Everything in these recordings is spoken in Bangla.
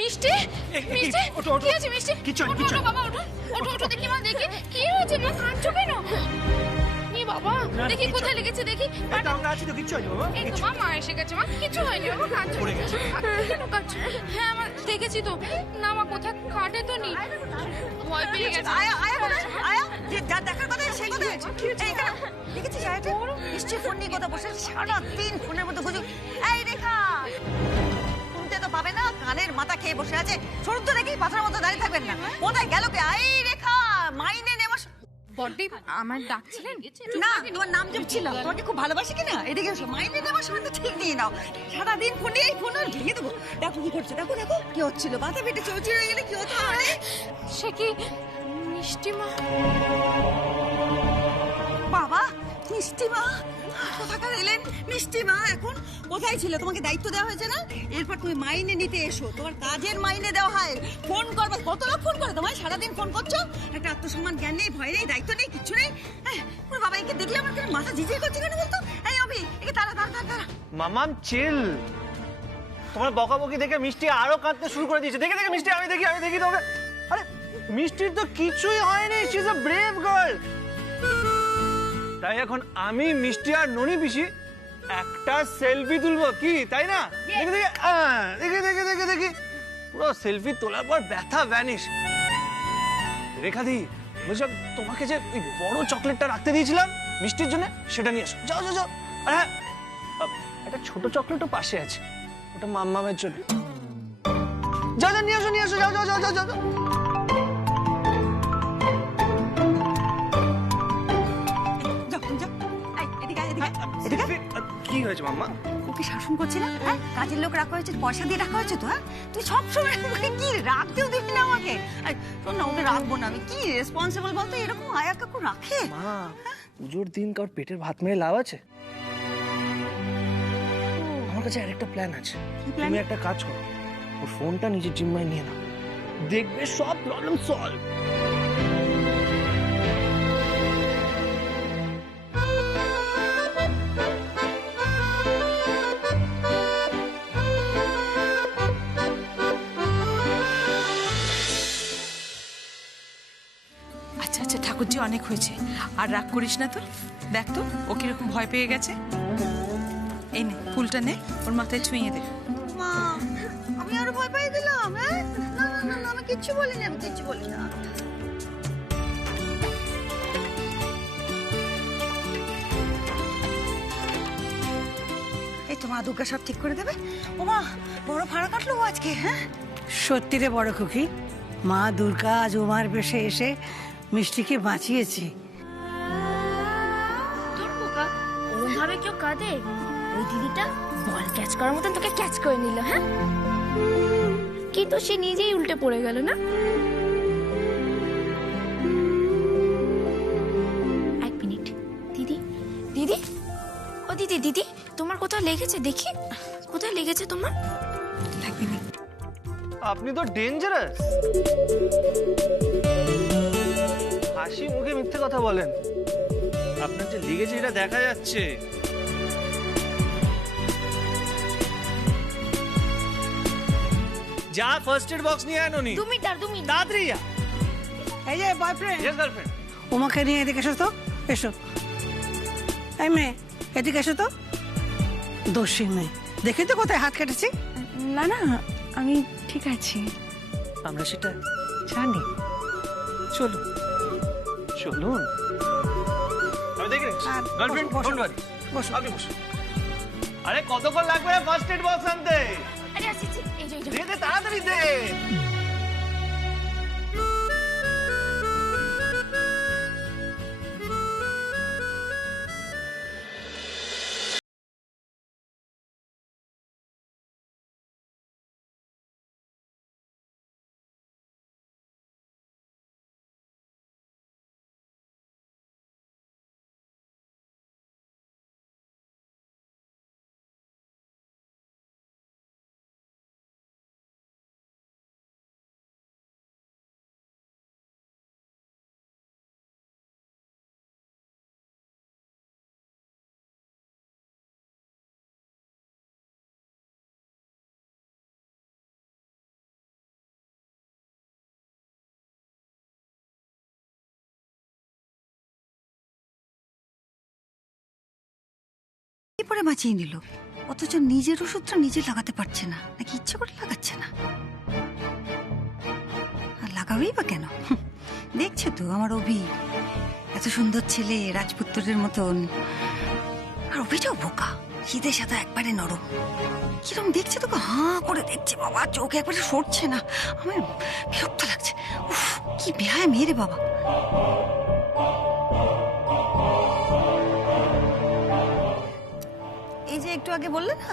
মিষ্টি মিষ্টি কি আছে মিষ্টি? কিছু বাবা ওঠো দেখি মা দেখি কি হয়েছে মা কাঁদছো কেন? ই বাবা দেখি কোথায় লেগেছে দেখি। আমরা আছি তো, কিচ্ছু হয়নি বাবা। এই তো মা এসে গেছে মা, কিছু হয়নি বাবা, কাঁদছো কেন কাঁদছো? হ্যাঁ মা দেখেছি তো, না মা কোথায় কাটে তো নি, ভয় পেয়ে গেছে। আয়া যা দেখার কথা সেই কথা দেখেছিস? আয়াটা নিশ্চয়ই ফোন নিয়ে কথা বসে সারাদিন ফোনের মধ্যে খুঁজুক। এই রেখা শুনতে তো পাবে না, কানের মাথা খেয়ে বসে আছে। শুনুন তো দেখি পাথার মতো দাঁড়িয়ে থাকবেন না। কোথায় গেল কে? এই রেখা মাইনে নেওয়া বড্ডি আমার ডাকছিলেন? না, তোমার নাম জপছিল। তোমাকে খুব ভালোবাসি কিনা? এদিকে এসো, মাইনে নেওয়ার সময় তো ঠিক নিয়ে নাও। সারাদিন ফোনে এই ফোন ভেঙে দেবো। দেখো কি করছে, দেখো কি হচ্ছিল। মাথা পেটে চৌচির হয়ে গেলে কি হতো? সে কি মিষ্টি মা? বাবা মিষ্টি মা কোথাকার এলেন? মিষ্টি মা এখন কোথায় ছিল? তোমাকে দায়িত্ব দেওয়া হয়েছে না, এরপর তুমি মাইনে নিতে এসো। তোমার কাজের মাইনে দেওয়া হয়। ফোন করবে, কত লোক ফোন করে তোমায়, সারাদিন ফোন করছো। একটা আত্মসম্মান জ্ঞান নেই, ভয় নেই, দায়িত্ব নেই, কিচ্ছু নেই। ওর বাবা একে দেখলে আমার কেন মাথা ঝিঝির করছে কেন বলতো? এই অভি একে তারা। মামাম চিল। তোমার বকাবকি দেখে মিষ্টি আরো কাঁদতে শুরু করে দিয়েছে। দেখে মিষ্টি আমি দেখি তবে। আরে মিষ্টির তো কিছুই হয়নি, she is a brave girl. তাই এখন আমি মিষ্টি আর ননি পিসি একটা সেলফি তুলবো, কি তাই না? দেখি পুরো সেলফি তোলার পর ব্যথা ভ্যানিশ। রেখা দি বুঝলাম, তোমাকে যে ওই বড় চকলেটটা রাখতে দিয়েছিলাম মিষ্টির জন্য, সেটা নিয়ে এসো। যাও। আর হ্যাঁ, একটা ছোট চকলেটও পাশে আছে, ওটা মাম্মামের জন্য। যাও নিয়ে আসো। যাও। কি হয়েছে মাম্মা? ওকে শাসন করছে না? হ্যাঁ, কাজের লোক রাখা হয়েছে, পয়সা দিয়ে রাখা হয়েছে তো। হ্যাঁ, তুই সবসময় কি রাখতেও দিবি না আমাকে? শোন না, ওকে রাখবো না আমি। কি রেসপন্সিবল বলতো, এরকম আয়া কাকু রাখে? মা, পুজোর দিন কার পেটের ভাত মেরে লাভ আছে? আমার কাছে আরেকটা প্ল্যান আছে। তুমি একটা কাজ করো, ওর ফোনটা নিজের জিম্মায় নিয়ে নাও, দেখবে সব প্রবলেম সলভ। আচ্ছা ঠাকুরজি, অনেক হয়েছে, আর রাগ করিস না তো। দেখ তো ও কিরকম ভয় পেয়ে গেছে। এই নে ফুলটা নে, ওর মাথায় ছুঁয়ে দে। মা, আমি আরো ভয় পেয়ে দিলাম। হ্যাঁ, না, আমি কিচ্ছু বলিনি, না। এই তো মা দুর্গা সব ঠিক করে দেবে। ও মা, বড় ভাড়া কাটলো ও আজকে। হ্যাঁ সত্যি রে বড় খুকি, মা দুর্গা আজ উমার বেশে এসে মিষ্টিকে বাঁচিয়েছে। তোর খোকা ওরম ভাবে কেউ কাঁদে? ওই দিদিটা বল ক্যাচ করার মতন তোকে ক্যাচ করে নিল। হ্যাঁ, কিন্তু সে নিজেই উল্টে পড়ে গেল না। এক মিনিট, দিদি ও দিদি তোমার কোথাও লেগেছে? দেখি কোথায় লেগেছে তোমার। লাগবে না। আপনি তো ডেঞ্জারাস। হাসি মুখে মিথ্যে কথা বলেন। আপনার যে লেগেছে এটা দেখা যাচ্ছে। যা ফার্স্ট এড বক্স নিয়ে আয় ননি। 2 মিনিট তাড়াতাড়ি যা। এই যে বয়ফ্রেন্ড, ইয়েস গার্লফ্রেন্ড। উমাকে নিয়ে এদিকে এসো তো, এসো। এই মেয়ে, এদিকে এসো তো। দোষী মেয়ে, দেখি তো কোথায় হাত কেটেছি। না আমি ঠিক আছি। আমরা সেটা জানি। চলুন আমি দেখি। গার্লফ্রেন্ড বসো, ডোন্ট ওয়ারি, বসো। আপনি বসুন। আরে কতক্ষণ লাগবে ফার্স্ট এড বক্স আনতে? আরে আসছি, এই যে দে তাড়াতাড়ি দে। করে বাঁচিয়ে নিল, অথচ নিজের ওষুধটা নিজে লাগাতে পারছে না, নাকি ইচ্ছে করে লাগাচ্ছে না? আর লাগাবেই বা কেন? দেখছে তো আমার অভি, এত সুন্দর ছেলে, রাজপুত্রের মতন। আর অভিটাও বোকা, শীতের সাথে একবারে নরম। কিরম দেখছে তোকে, হাঁ করে দেখছে বাবা, চোখ একবারে সরছে না। আমার বিরক্ত লাগছে। উফ, কি বেহায় মেয়ে রে বাবা। এই যে একটু আগে বললে না,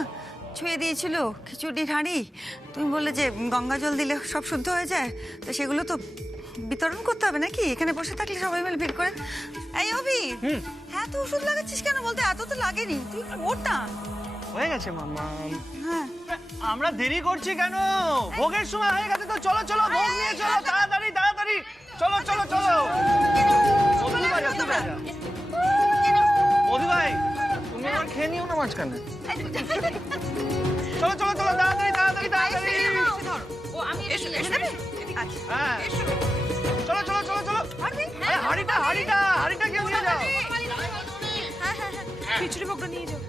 ছুঁয়ে দিয়েছিল খিচুড়ির হাঁড়ি, তুমি বললে যে গঙ্গা জল দিলে সব শুদ্ধ হয়ে যায়, তো সেগুলো তো বিতরণ করতে হবে নাকি? এখানে বসে থাকলে সবাই মিলে ভিড় করে। এই অভি, হ্যাঁ তো ওষুধ লাগাচ্ছিস কেন? বলতে এত তো লাগেনি, তুই ওর না। হয়ে গেছে মাম্মা। হ্যাঁ, আমরা দেরি করছি কেন? ভোগের সময় হয়ে গেছে তো, চলো চলো ভোগ নিয়ে চলো, তাড়াতাড়ি তাড়াতাড়ি, চলো চলো চলো। মধু ভাই, মধু ভাই, তুমি আমার খেয়ে নিও না মাঝখানে। চলো চলো চলো, তাড়াতাড়ি তাড়াতাড়ি তাড়াতাড়ি। হ্যাঁ, চলো চলো চলো চলো। আরে হাড়িটা হাড়িটা হাড়িটা কেউ নিয়ে যাও। খিচুড়ি ভোগটা নিয়ে যাও।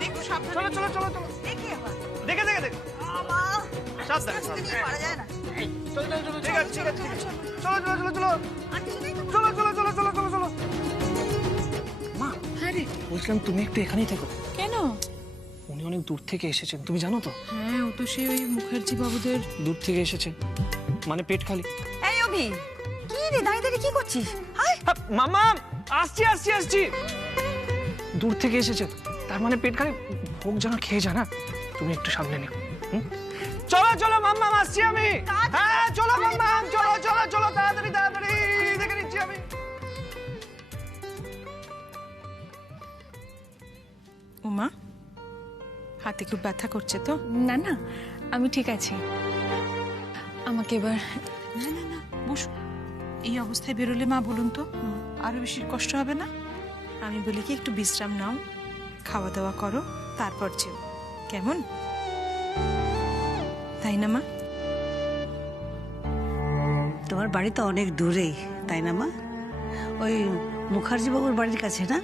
দেখো সাবধানে। চলো চলো চলো চলো, দেখি আবার। দেখে দেখে দেখে, সাবধানে আস্তে সাবধানে। নিয়ে পারা যায় না। চলো চলো চলো, ঠিক আছে ঠিক আছে, চলো চলো চলো চলো, আর কিছু নেই তো? চলো চলো চলো চলো চলো চলো। মা, হ্যাঁ রে, বলছিলাম তুমি একটু এখানেই থেকো। কেন? উনি অনেক দূর থেকে এসেছেন, তুমি জানো তো? হ্যাঁ, ও তো সেই ওই মুখার্জি বাবুদের। দূর থেকে এসেছেন, মানে পেট খালি। এই অভি, কি রে দাঁড়িয়ে দাঁড়িয়ে কি করছিস? হাই, মামা, আসছি আসছি আসছি। দূর থেকে এসেছে, তার মানে পেট খালি, ভোগ যেন খেয়ে যা না। তুমি একটু সামনে নিও। চলো চলো মাম্মা, আসছি আমি। হ্যাঁ চলো মাম্মা, চলো চলো চলো, তাড়াতাড়ি তাড়াতাড়ি, দেখে নিচ্ছি আমি। উমা, হাতে খুব ব্যথা করছে তো? না না, আমি ঠিক আছি। আমাকে এবার না না না, বসো। এই অবস্থায় বেরোলে মা বলুন তো আরো বেশি কষ্ট হবে না? আমি বলি কি, একটু বিশ্রাম নাও, খাওয়া দাওয়া করো, তারপর যেও, কেমন? তাই না মা? তোমার বাড়ি তো অনেক দূরেই, তাই না মা? ওই মুখার্জি বাবুর বাড়ির কাছে না?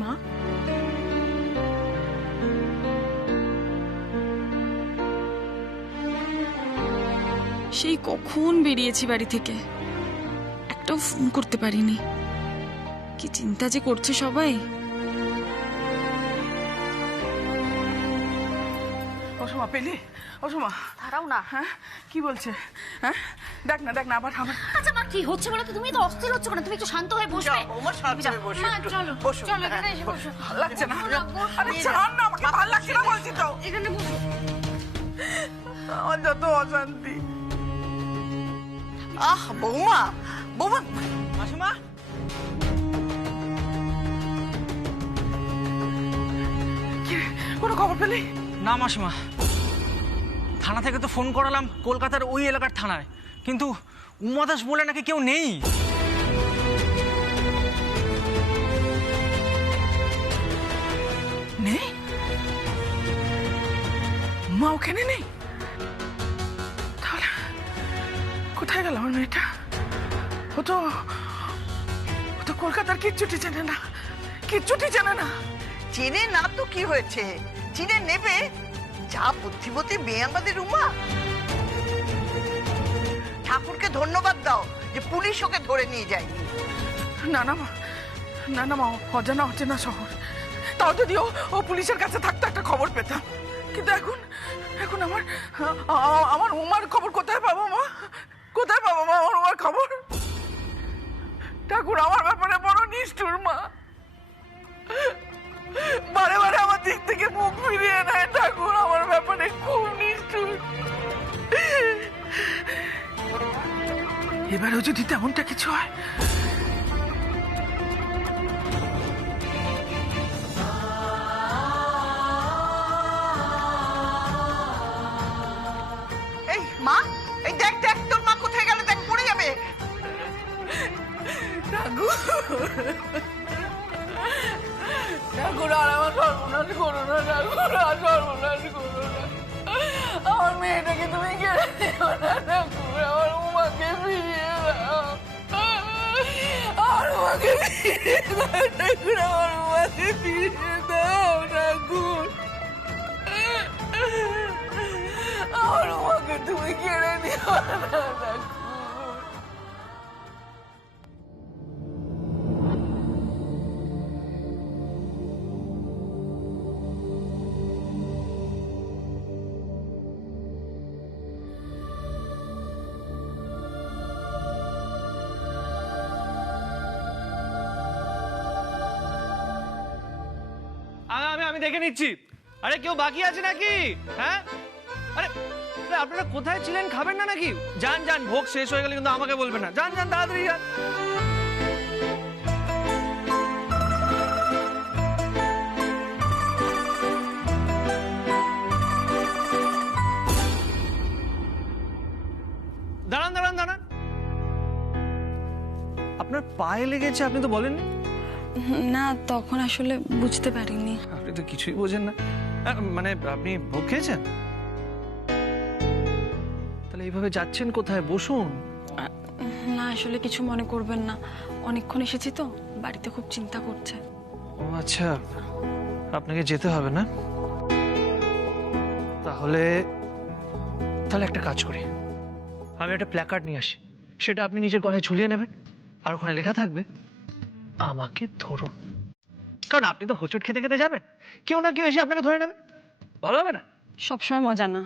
মা, সেই কখন বেরিয়েছি বাড়ি থেকে, একটাও ফোন করতে পারিনি। কি চিন্তা যে করছে সবাই। ওসমা পেলি? ওসমা দাঁড়াও না। হ্যাঁ, কি বলছে? হ্যাঁ, দেখ না দেখ না, আবার আবার। আচ্ছা মা, কি হচ্ছে বলো তো? তুমি তো অস্থির হচ্ছ কেন? তুমি একটু শান্ত হয়ে বসবে। ওমার সাথে বসে মা চলো চলো, এখানে এসে বসো। ভালো লাগছে না। আরে ছাড় না আমাকে, ভালো লাগছে না বলছি তো। এখানে বসো। আমার যত অশান্তি। আহ বৌমা, বৌমা। মাসিমা, কি রে, কোনো খবর পেলি? না মাসিমা, থানা থেকে তো ফোন করালাম, কলকাতার ওই এলাকার থানায়, কিন্তু উমা দাস বলে নাকি কেউ নেই। নেই? মা ওখানে নেই? তাহলে কোথায় গেল আমার মেয়েটা? ও তো কলকাতার কিচ্ছুটি চেনে না, কিচ্ছুটি চেনে না। চেনে না তো কি হয়েছে, চিনে নেবে। যা বুদ্ধিমতী মেয়ে আমাদের উমা। ঠাকুরকে ধন্যবাদ দাও যে পুলিশ ওকে ধরে নিয়ে যায়। না না মা, না না মা, অজানা অচেনা শহর, তাও যদি ও পুলিশের কাছে থাকতো একটা খবর পেতাম। কিন্তু এখন এখন আমার উমার খবর কোথায় পাবো মা? কোথায় পাবো মা আমার উমার খবর? ঠাকুর আমার ব্যাপারে বড় নিষ্ঠুর মা, বারে বারে আমার দিক থেকে মুখ ফিরিয়ে নেয়। ঠাকুর আমার ব্যাপারে খুব নিষ্ঠুর। এবারেও যদি তেমনটা কিছু হয়, এই মা, এই দেখ দেখ তোর মা কোথায় গেল, দেখ পড়ে যাবে। ঠাকুর আর আমার সর্বনাশ করো না, ঠাকুর আর সর্বনাশ করো না। আমার মেয়েটাকে তুমি কেড়ে নিও না ঠাকুর, আমার উমাকে ফিরিয়ে দাও। আমার আমাকে ফিরিয়ে দাও ঠাকুর, আমার মাকে ফিরিয়ে দাও ঠাকুর। আমার মাকে তুমি কেড়ে নিও না ঠাকুর। আমি দেখে নিচ্ছি। আরে কেউ বাকি আছে নাকি? হ্যাঁ, আরে আরে আপনারা কোথায় ছিলেন? খাবেন না নাকি? যান যান, ভোগ শেষ হয়ে গেলে কিন্তু আমাকে বলবেন না। যান যান, তাড়াতাড়ি যান। দাঁড়ান দাঁড়ান দাঁড়ান, আপনার পায়ে লেগেছে, আপনি তো বলেননি। না, তখন আসলে বুঝতে পারিনি। আপনি তো কিছুই বোঝেন না। মানে আপনি ভোগ খেয়েছেন? তাহলে এইভাবে যাচ্ছেন কোথায়? বসুন। না, আসলে কিছু মনে করবেন না, অনেকক্ষণ এসেছি তো, বাড়িতে খুব চিন্তা করছে। ও আচ্ছা, আপনাকে যেতে হবে না? তাহলে তাহলে একটা কাজ করি, আমি একটা প্ল্যাকার্ড নিয়ে আসি, সেটা আপনি নিজের গলায় ঝুলিয়ে নেবেন, আর ওখানে লেখা থাকবে আমাকে ধরুন। কারণ আপনি তো হোঁচট খেতে খেতে যাবেন, কেউ না কেউ এসে আপনাকে ধরে নেবে, ভালো হবে না? সবসময় মজা না।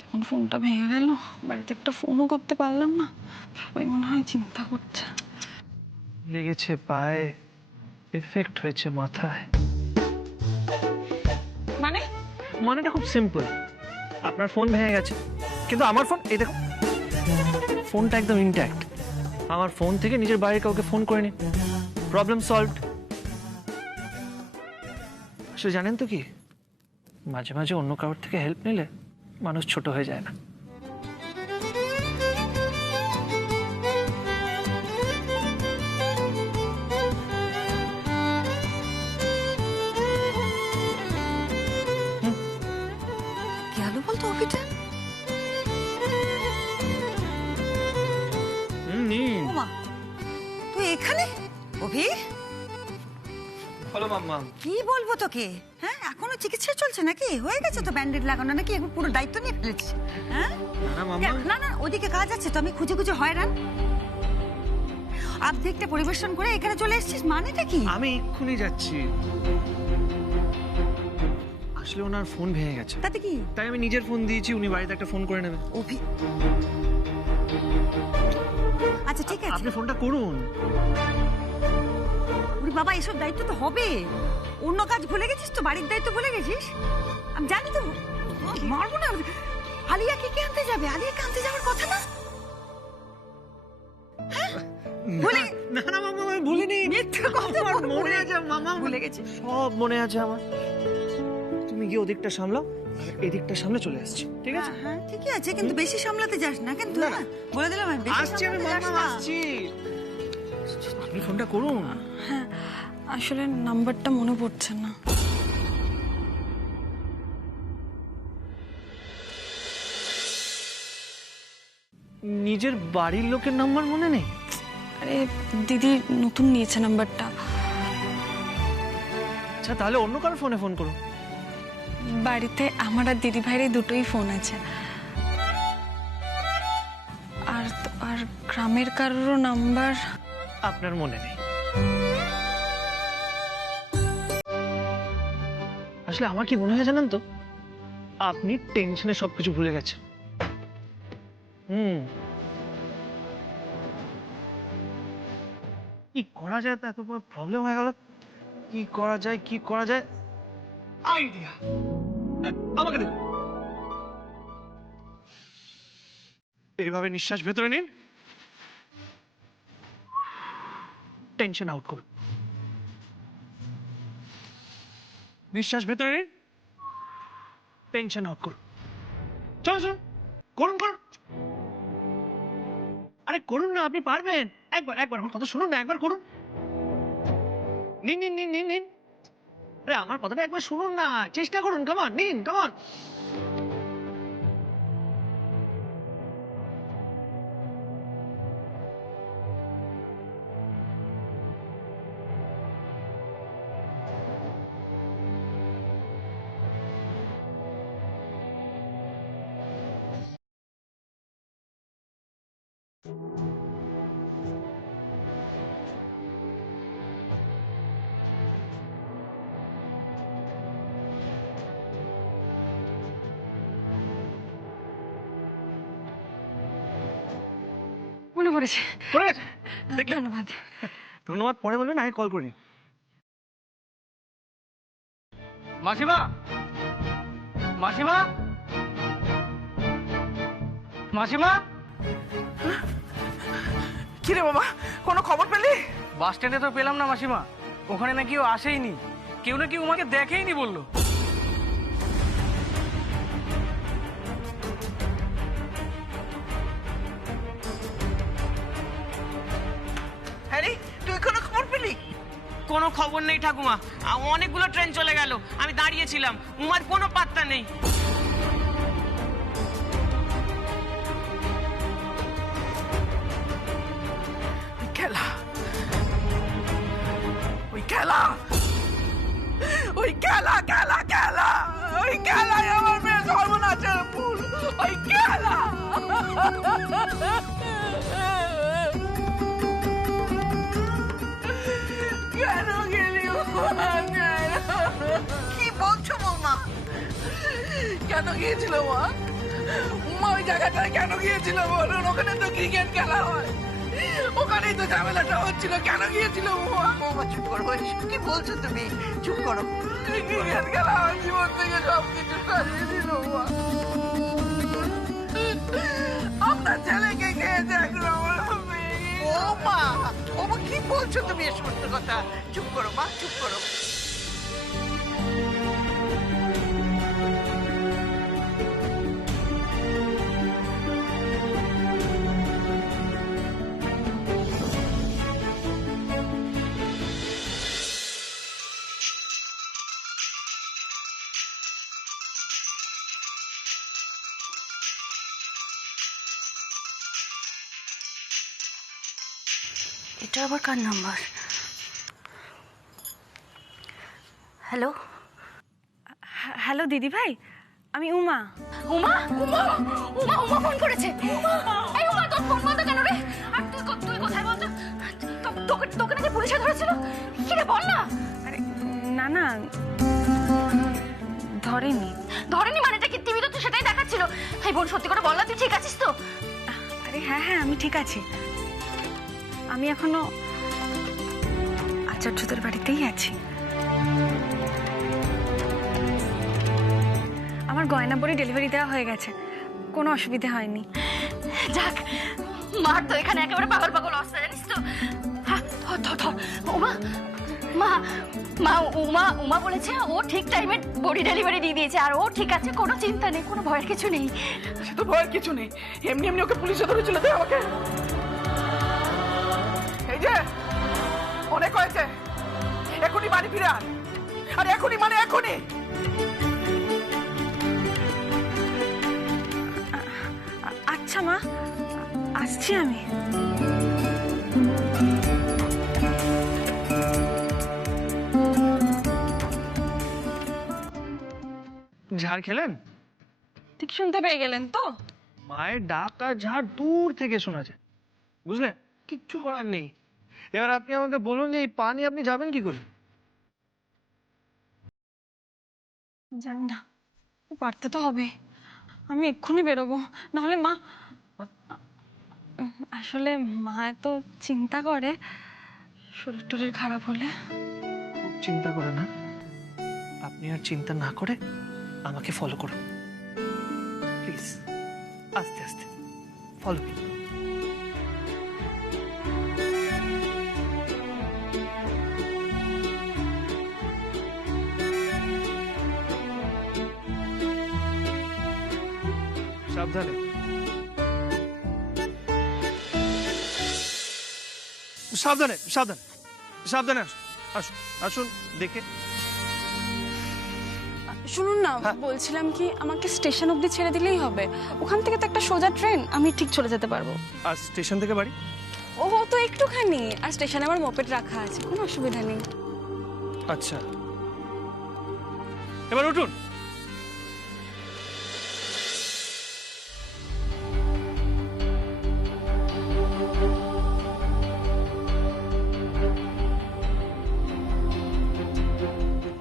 তখন ফোনটা ভেঙে গেল, বাড়িতে একটা ফোনও করতে পারলাম না, সবাই মনে হয় চিন্তা করছে। লেগেছে পায়ে, এফেক্ট হয়েছে মাথায়। মানেটা খুব সিম্পল, আপনার ফোন ভেঙে গেছে, কিন্তু আমার ফোন, এই দেখো, ফোনটা একদম ইনট্যাক্ট। আমার ফোন থেকে নিজের বাড়ির কাউকে ফোন করে নিন, প্রবলেম সলভড। আসলে জানেন তো কি, মাঝে মাঝে অন্য কারোর থেকে হেল্প নিলে মানুষ ছোট হয়ে যায় না। গেল বলতো অভিটা? ওমা, তুই এখানে? অভি, হ্যালো মাম্মা। কি বলবো তোকে? হ্যাঁ, এখনো চিকিৎসা চলছে নাকি? হয়ে গেছে তো ব্যান্ডেড লাগানো নাকি? এখন পুরো দায়িত্ব নিয়ে ফেলেছিস? হ্যাঁ না মাম্মা, না না, ওদিকে কাজ আছে তো, আমি খুঁজে খুঁজে হয়রান। অর্ধেকটা পরিবেশন করে এখানে চলে এসেছিস, মানেটা কি? আমি এক্ষুনি যাচ্ছি। আসলে ওনার ফোন ভেঙে গেছে, তাতে কি? তাই আমি নিজের ফোন দিয়েছি, উনি বাড়িতে একটা ফোন করে নেবেন। অভি, আচ্ছা ঠিক আছে। আপনি ফোনটা করুন। ওরে বাবা, এসব দায়িত্ব তো হবে। অন্য কাজ ভুলে গেছিস তো, বাড়ির দায়িত্ব ভুলে গেছিস? আমি জানি তো, মারবো না। আলিয়াকে কে আনতে যাবে? আলিয়াকে আনতে যাওয়ার কথা না। ভুলে না না মামা, আমি ভুলিনি। মিথ্যে কথা আমার বল, মনে আছে মামা, ভুলে গেছি। সব মনে আছে আমার। তুমি গিয়ে ওদিকটা সামলাও, এদিকটা সামনে চলে আসছি, ঠিক আছে? হ্যাঁ ঠিকই আছে, কিন্তু বেশি সামলাতে যাস না কিন্তু। না, বলে দিলাম আমি, বেশি আসছি আমি সামলাতে যাস মামা, না। আসছি। আপনি ফোনটা করুন। হ্যাঁ, আসলে নাম্বারটা মনে পড়ছে না। নিজের বাড়ির লোকের নাম্বার মনে নেই? আরে দিদি নতুন নিয়েছে নাম্বারটা। আচ্ছা, তাহলে অন্য কারোর ফোনে ফোন করুন। বাড়িতে আমার আর দিদি ভাইয়ের দুটোই ফোন আছে, আর আর গ্রামের কারোর নাম্বার আপনার মনে নেই? আসলে আমার কি মনে হয় জানেন তো, আপনি টেনশনে সবকিছু ভুলে গেছেন। কি করা যায়, তো এত বড় প্রবলেম হয়ে গেল। কি করা যায়, কি করা যায়? আইডিয়া, আমাকে দিন। এইভাবে নিঃশ্বাস ভেতরে নিন, টেনশন আউট করুন। নিঃশ্বাস ভেতরে নিন, টেনশন আউট করুন। চলো চলো, করুন করুন। আরে করুন না, আপনি পারবেন। একবার একবার আমার কথা শুনুন না, একবার করুন। নিন নিন নিন নিন নিন। আরে আমার কথাটা একবার শুনুন না, চেষ্টা করুন। কামান, নিন কামান। করেছে। করে গেছে? দেখলে? ধন্যবাদ। ধন্যবাদ পরে বলবেন, আগে কল করি। মাসিমা, মাসিমা, মাসিমা। কিরে বাবা, কোনো খবর পেলি? বাস স্ট্যান্ডে তো পেলাম না মাসিমা, ওখানে নাকি ও আসেইনি, কেউ নাকি উমাকে দেখেইনি বললো। হ্যাঁ রে, তুই কোনো খবর পেলি? কোনো খবর নেই ঠাকুমা, অনেকগুলো ট্রেন চলে গেল, আমি দাঁড়িয়েছিলাম, উমার কোনো পাত্তা নেই। খেলা, ওই খেলা, ওই খেলা খেলা খেলা, ওই খেলাই আমার মেয়ে সর্বনাশের ফুল, ওই খেলা। কেন গেলি কি বলছো বৌমা? কেন গিয়েছিল মা? মা ওই জায়গাটায় কেন গিয়েছিল বলুন? ওখানে তো ক্রিকেট খেলা হয়, ওখানেই তো ঝামেলাটা হচ্ছিল, কেন গিয়েছিল মা? বৌমা চুপ করো, এসব কি বলছো তুমি? চুপ করো। ক্রিকেট খেলা আমার জীবন থেকে সবকিছু সরিয়ে দিল মা। আপনার ছেলেকে খেয়েছে এখন আমার মেয়ে। বৌমা, বৌমা কি বলছো তুমি এ সমস্ত কথা? চুপ করো মা, চুপ করো। এটা আবার কার নাম্বার? হ্যালো, হ্যালো দিদি ভাই, আমি উমা। উমা উমা উমা উমা ফোন করেছে। এই উমা, তোর ফোন বন্ধ কেন রে? আর তুই তুই কোথায় বলতো? তোকে তোকে নাকি পুলিশে ধরেছিল? কি রে বল না। আরে না না, ধরেনি। ধরেনি মানেটা কি? টিভিতে তো সেটাই দেখাচ্ছিল। এই বোন, সত্যি করে বল না, তুই ঠিক আছিস তো? আরে হ্যাঁ হ্যাঁ, আমি ঠিক আছি। আমি এখনো আচার্যদের বাড়িতেই আছি। আমার গয়না বড়ি ডেলিভারি দেওয়া হয়ে গেছে, কোনো অসুবিধা হয়নি। যাক, মার তো এখানে একেবারে পাগল পাগল অবস্থা, জানিস তো? হ্যাঁ, ধর ধর ধর। উমা, মা মা উমা উমা বলেছে ও ঠিক টাইমে বডি ডেলিভারি দিয়ে দিয়েছে, আর ও ঠিক আছে, কোনো চিন্তা নেই, কোনো ভয়ের কিছু নেই। সে তো ভয়ের কিছু নেই, এমনি এমনি ওকে পুলিশে ধরেছিল। দে আমাকে। এই যে অনেক হয়েছে, এখনই বাড়ি ফিরে আন। আর এখনই মানে এখনই। আচ্ছা মা, আসছি আমি। ঝাড় খেলেন? ঠিক শুনতে পেয়ে গেলেন তো? মায়ের ডাক আর ঝাড় দূর থেকে শোনা যায়, বুঝলেন? কিচ্ছু করার নেই। এবার আপনি আমাকে বলুন যে এই পা নিয়ে আপনি যাবেন কি করে? জানি না, পারতে তো হবে। আমি এক্ষুনি বেরোবো, নাহলে মা, আসলে মা তো চিন্তা করে শরীর টরীর খারাপ হলে। চিন্তা করে না, আপনি আর চিন্তা না করে আমাকে ফলো করুন প্লিজ, আস্তে আস্তে ফলো মি। সাবধানে, সাবধানে, সাবধানে, সাবধানে আসুন, আসুন আসুন দেখে। শুনুন না, বলছিলাম কি আমাকে স্টেশন অবধি ছেড়ে দিলেই হবে। ওখান থেকে তো একটা সোজা ট্রেন, আমি ঠিক চলে যেতে পারবো। আর স্টেশন থেকে বাড়ি? ও তো একটুখানি, আর স্টেশনে আমার মপেড রাখা আছে, কোনো অসুবিধা নেই। আচ্ছা, এবার উঠুন।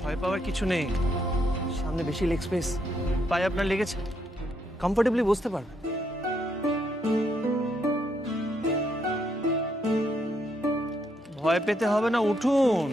ভয় পাওয়ার কিছু নেই, সামনে বেশি লেগ স্পেস, পায়ে আপনার লেগেছে, কমফোর্টেবলি বসতে পারবেন। ভয় পেতে হবে না, উঠুন।